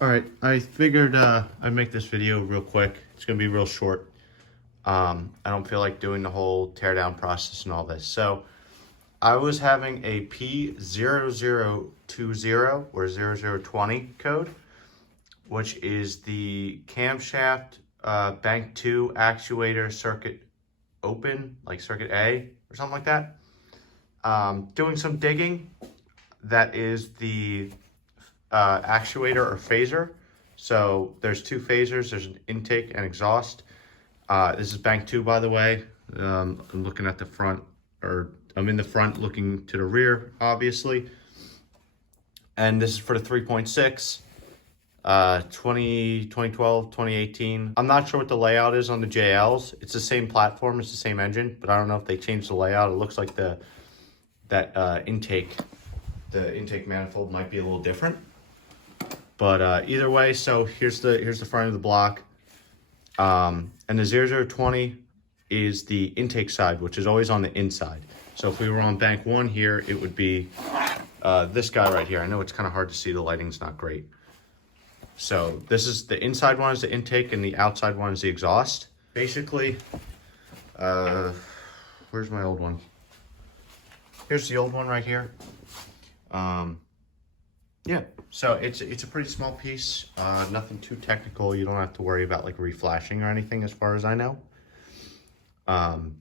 All right, I figured I'd make this video real quick. It's gonna be real short. I don't feel like doing the whole teardown process and all this. So I was having a P0020 or 0020 code, which is the camshaft bank 2 actuator circuit open, like circuit A or something like that. Doing some digging. That is the actuator or phaser. So there's two phasers. There's an intake and exhaust. This is bank 2, by the way. I'm looking at the front, or I'm in the front looking to the rear, obviously. And this is for the 3.6, 2012, 2018. I'm not sure what the layout is on the JLs. It's the same platform, it's the same engine, but I don't know if they changed the layout. It looks like the intake manifold might be a little different. But either way, so here's the front of the block. And the 0020 is the intake side, which is always on the inside. So if we were on bank 1 here, it would be this guy right here. I know it's kind of hard to see, the lighting's not great. So this is the inside one is the intake and the outside one is the exhaust. Basically, where's my old one? Here's the old one right here. Yeah, so it's a pretty small piece, nothing too technical. You don't have to worry about like reflashing or anything as far as I know. And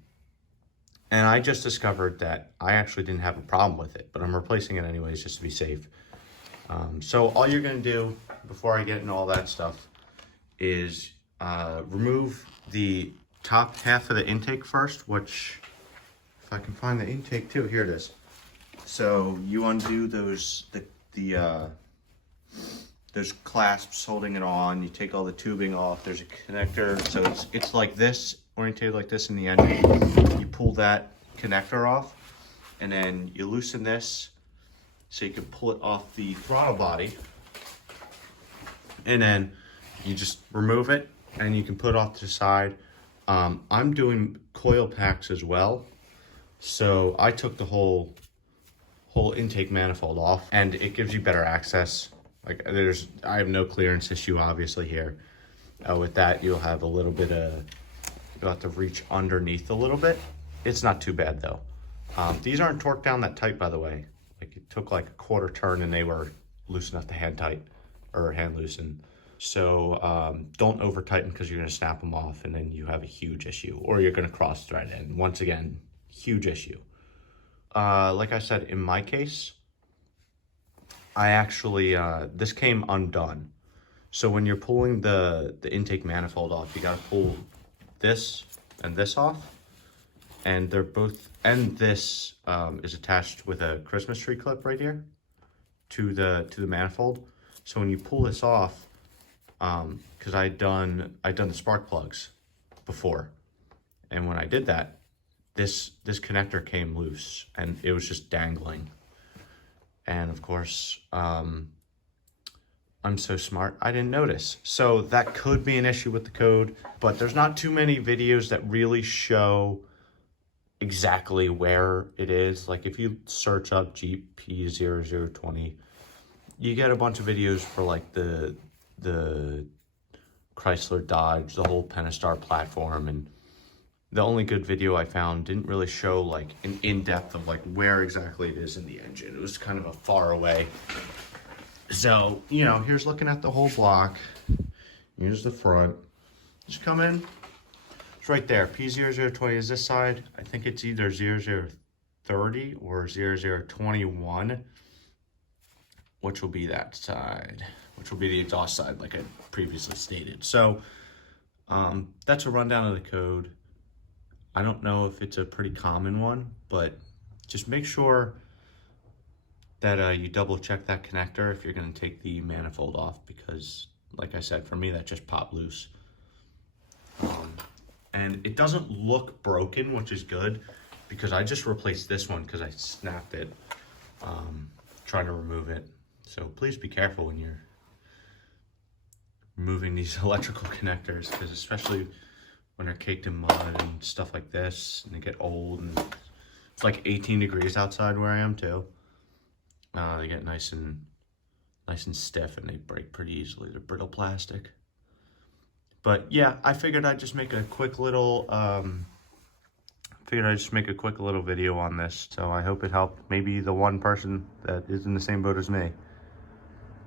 I just discovered that I actually didn't have a problem with it, but I'm replacing it anyways just to be safe. So all you're gonna do before I get into all that stuff is remove the top half of the intake first, which if I can find the intake too, here it is. So you undo those clasps holding it on. You take all the tubing off. There's a connector, so it's like this, orientated like this in the engine. You pull that connector off, and then you loosen this so you can pull it off the throttle body, and then you just remove it and you can put it off to the side. I'm doing coil packs as well, so I took the whole intake manifold off, and it gives you better access. Like I have no clearance issue obviously here. With that, you'll have a little bit you'll have to reach underneath a little bit. It's not too bad though. These aren't torqued down that tight, by the way. Like it took like a quarter turn and they were loose enough to hand tight or hand loosen. So don't over tighten, because you're gonna snap them off and then you have a huge issue, or you're gonna cross thread, and once again, huge issue. Like I said, in my case, I actually, this came undone. So when you're pulling the intake manifold off, you gotta pull this and this off, and they're both, and this is attached with a Christmas tree clip right here to the manifold. So when you pull this off, because I'd done the spark plugs before, and when I did that, this connector came loose and it was just dangling. And of course, I'm so smart, I didn't notice. So that could be an issue with the code, but there's not too many videos that really show exactly where it is. Like if you search up Jeep P0020, you get a bunch of videos for like the Chrysler, Dodge, the whole Pentastar platform, and the only good video I found didn't really show like an in-depth of like where exactly it is in the engine. It was kind of a far away. So, you know, here's looking at the whole block. Here's the front. Just come in. It's right there. P0020 is this side. I think it's either 0030 or 0021, which will be that side, which will be the exhaust side like I previously stated. So that's a rundown of the code. I don't know if it's a pretty common one, but just make sure that you double check that connector if you're going to take the manifold off, because like I said, for me that just popped loose. And it doesn't look broken, which is good, because I just replaced this one because I snapped it trying to remove it. So please be careful when you're removing these electrical connectors, because especially when they're caked in mud and stuff like this, and they get old, and it's like 18 degrees outside where I am too. They get nice and nice and stiff, and they break pretty easily. They're brittle plastic. But yeah, I figured I'd just make a quick little video on this. So I hope it helped maybe the one person that is in the same boat as me.